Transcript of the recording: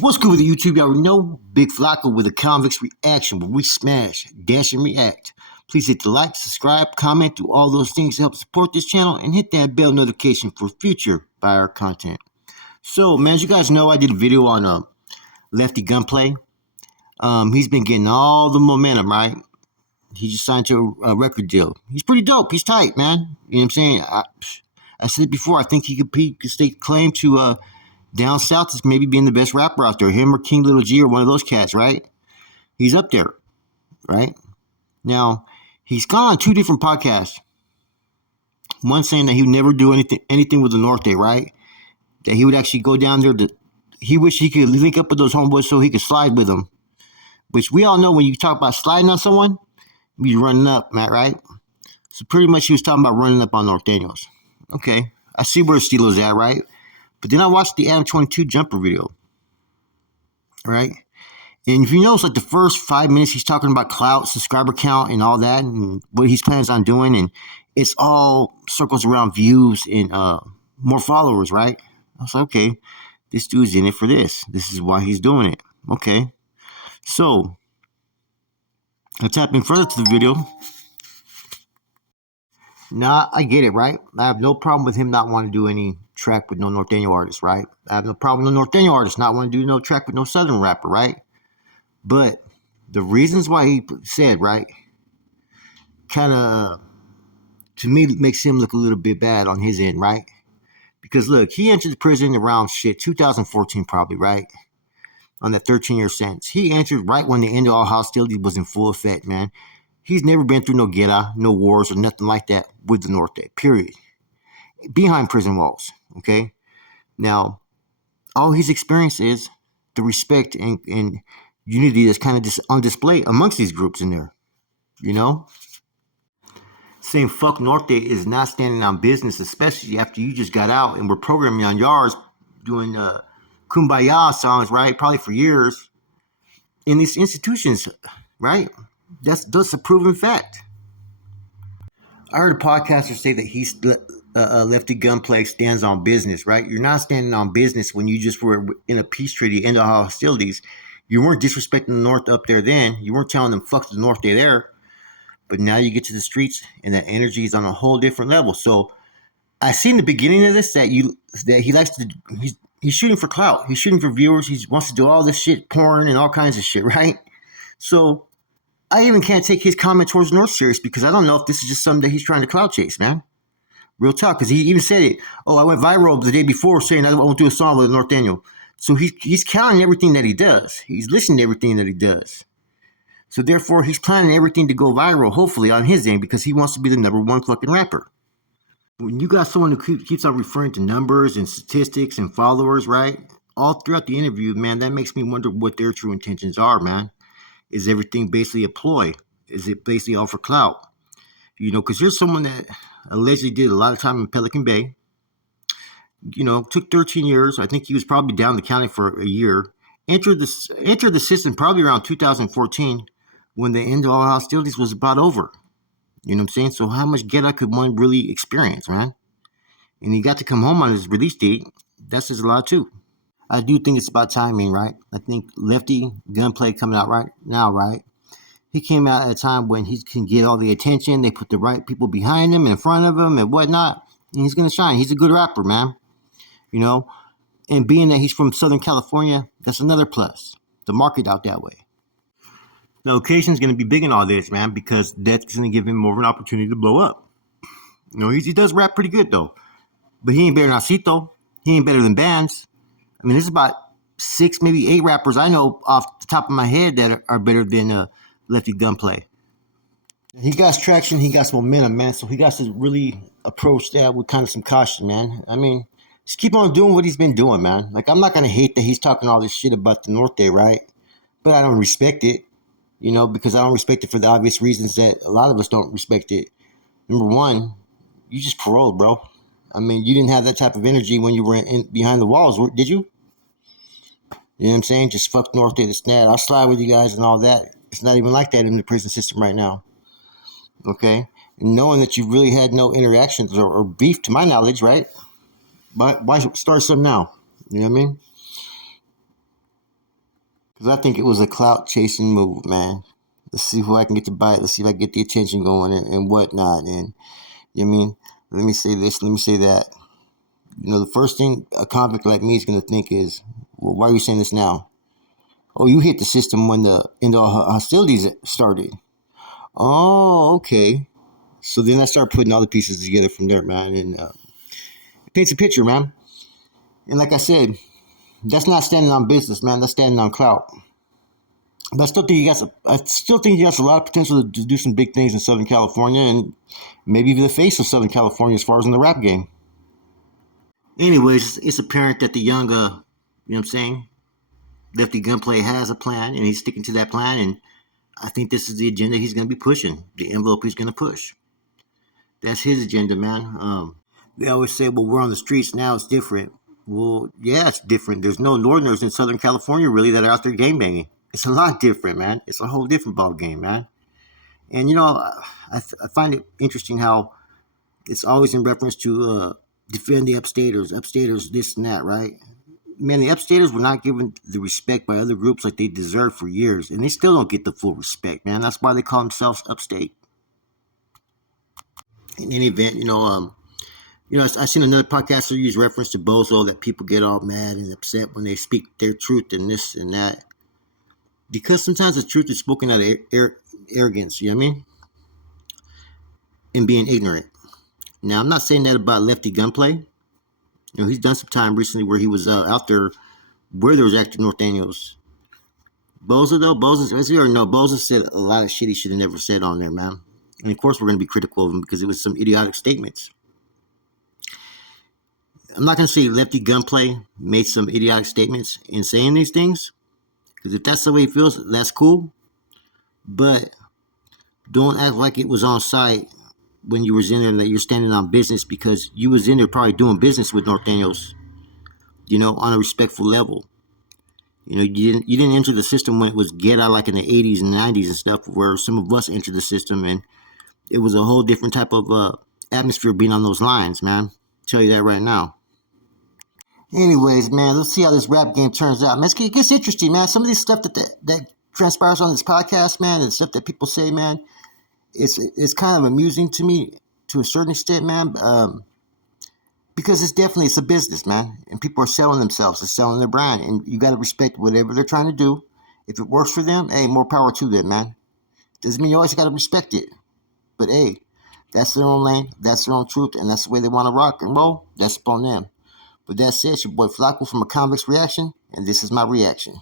What's good with the YouTube? Y'all already know Big Flacco with a convicts reaction where we smash, dash, and react. Please hit the like, subscribe, comment, do all those things to help support this channel, and hit that bell notification for future fire content. So, man, as you guys know, I did a video on Lefty Gunplay. He's been getting all the momentum, right? He just signed to a record deal. He's pretty dope. He's tight, man. You know what I'm saying? I said it before. I think he could stake claim to down south as maybe being the best rapper out there. Him or King Little G or one of those cats, right? He's up there, right? Now, he's gone on two different podcasts. One saying that he would never do anything with the Norte, right? That he would actually go down there he wished he could link up with those homeboys so he could slide with them. Which we all know when you talk about sliding on someone, you're running up, Matt, right? So pretty much he was talking about running up on Norteños. Okay, I see where Stilo's at, right? But then I watched the Adam 22 jumper video, right? And if you notice, like the first 5 minutes, he's talking about clout, subscriber count, and all that, and what he plans on doing, and it's all circles around views and more followers, right? I was like, okay, this dude's in it for this. This is why he's doing it. Okay, so let's tap in further to the video. Now, I get it, right? I have no problem with him not wanting to do any track with no Norteño artist, right? I have no problem with no Norteño artist not wanting to do no track with no Southern rapper, right? But the reasons why he said, right, kind of, to me, makes him look a little bit bad on his end, right? Because, look, he entered the prison around 2014 probably, right? On that 13-year sentence. He entered right when the end of all hostility was in full effect, man. He's never been through no guerra, no wars, or nothing like that with the Norte, period. Behind prison walls, okay? Now, all he's experienced is the respect and unity that's kind of just on display amongst these groups in there, you know? Saying fuck Norte is not standing on business, especially after you just got out and were programming on yards doing kumbaya songs, right? Probably for years in these institutions, right? That's a proven fact. I heard a podcaster say that he's Lefty Gunplay stands on business, right? You're not standing on business when you just were in a peace treaty, end of hostilities. You weren't disrespecting the North up there then. You weren't telling them fuck the North there. But now you get to the streets and that energy is on a whole different level. So I see in the beginning of this that he likes to he's shooting for clout. He's shooting for viewers. He wants to do all this shit, porn and all kinds of shit, right? So I even can't take his comment towards North serious because I don't know if this is just something that he's trying to clout chase, man. Real talk, because he even said it. Oh, I went viral the day before saying I won't do a song with a Norteño. So he's counting everything that he does. He's listening to everything that he does. So therefore, he's planning everything to go viral, hopefully, on his end, because he wants to be the #1 fucking rapper. When you got someone who keeps on referring to numbers and statistics and followers, right, all throughout the interview, man, that makes me wonder what their true intentions are, man. Is everything basically a ploy? Is it basically all for clout? You know, because here's someone that allegedly did a lot of time in Pelican Bay. You know, took 13 years. I think he was probably down the county for a year. Entered the system probably around 2014 when the end of all hostilities was about over. You know what I'm saying? So how much ghetto could one really experience, man? And he got to come home on his release date. That says a lot, too. I do think it's about timing, right? I think Lefty Gunplay coming out right now, right? He came out at a time when he can get all the attention. They put the right people behind him, in front of him, and whatnot. And he's going to shine. He's a good rapper, man. You know? And being that he's from Southern California, that's another plus. The market out that way. The location's going to be big in all this, man, because that's going to give him more of an opportunity to blow up. You know, he does rap pretty good, though. But he ain't better than Acito. He ain't better than Bands. I mean, there's about 6, maybe 8 rappers I know off the top of my head that are better than Lefty Gunplay. He got traction. He got some momentum, man. So he got to really approach that with kind of some caution, man. I mean, just keep on doing what he's been doing, man. Like, I'm not going to hate that he's talking all this shit about the Norte, right? But I don't respect it, you know, because I don't respect it for the obvious reasons that a lot of us don't respect it. Number one, you just paroled, bro. I mean, you didn't have that type of energy when you were behind the walls, did you? You know what I'm saying? Just fuck Norte, this and that. I'll slide with you guys and all that. It's not even like that in the prison system right now. Okay? And knowing that you really had no interactions or beef, to my knowledge, right? But why start something now? You know what I mean? Because I think it was a clout chasing move, man. Let's see who I can get to buy it. Let's see if I can get the attention going and whatnot. And you know what I mean, let me say this, let me say that. The first thing a convict like me is going to think is, well, why are you saying this now? Oh, you hit the system when the end-all hostilities started. Oh, okay. So then I start putting all the pieces together from there, man, and it paints a picture, man. And like I said, that's not standing on business, man. That's standing on clout. But I still think he has a lot of potential to do some big things in Southern California, and maybe even the face of Southern California as far as in the rap game. Anyways, it's apparent that the young, you know what I'm saying, Lefty Gunplay has a plan, and he's sticking to that plan. And I think this is the agenda he's going to be pushing, the envelope he's going to push. That's his agenda, man. They always say, well, we're on the streets now, it's different. Well, yeah, it's different. There's no Northerners in Southern California, really, that are out there game banging. It's a lot different, man. It's a whole different ball game, man. And, I find it interesting how it's always in reference to defend the upstaters, this and that, right? Man, the upstaters were not given the respect by other groups like they deserved for years, and they still don't get the full respect, man. That's why they call themselves upstate. In any event, I seen another podcaster use reference to Bozo that people get all mad and upset when they speak their truth and this and that. Because sometimes the truth is spoken out of arrogance, you know what I mean? And being ignorant. Now, I'm not saying that about Lefty Gunplay. He's done some time recently where he was out there where there was active North Daniels. Bozo, though, as you already know, Bozo said a lot of shit he should have never said on there, man. And of course, we're going to be critical of him because it was some idiotic statements. I'm not going to say Lefty Gunplay made some idiotic statements in saying these things, because if that's the way he feels, that's cool. But don't act like it was on site when you was in there and that you're standing on business, because you was in there probably doing business with North Daniels, on a respectful level. You didn't enter the system when it was get out like in the 80s and 90s and stuff, where some of us entered the system and it was a whole different type of atmosphere being on those lines, man. I'll tell you that right now. Anyways, man, let's see how this rap game turns out. Man, it gets interesting, man. Some of this stuff that transpires on this podcast, man, and stuff that people say, man, it's kind of amusing to me to a certain extent, man. Because it's a business, man, and people are selling themselves, they're selling their brand, and you got to respect whatever they're trying to do. If it works for them, hey, more power to them, man. Doesn't mean you always got to respect it, but hey, that's their own lane, that's their own truth, and that's the way they want to rock and roll. That's upon them. But that said, it's your boy Flacco from A Convict's Reaction, and this is my reaction.